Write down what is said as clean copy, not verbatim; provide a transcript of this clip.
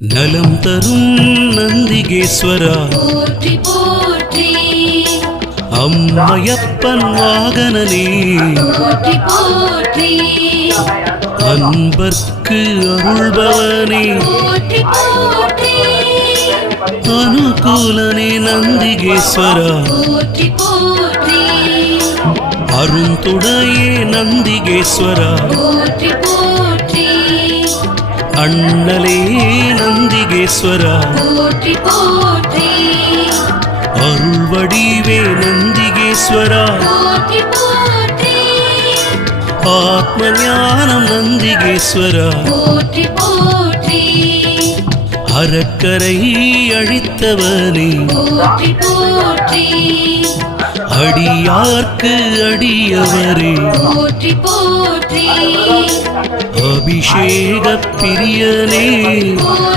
நலம் தரும் நந்திகேஸ்வரா போற்றி போற்றி அம்மையப்பன் வாகனனே போற்றி போற்றி அன்பர்க்கு அருள்பவனே போற்றி போற்றி அனுகூலனே நந்திகேஸ்வரா போற்றி போற்றி அருந்துடையே நந்திகேஸ்வரா போற்றி போற்றி அண்ணலே நந்திகேஸ்வரா போற்றி போற்றி அருள் வடிவே நந்திகேஸ்வரா போற்றி போற்றி ஆத்ம ஞானம் நந்திகேஸ்வரா போற்றி போற்றி அறக்கரை அழித்தவனே போற்றி போற்றி அடியார்க்கு அடியவரே போற்றி போற்றி அபிஷேக பிரியனே போற்றி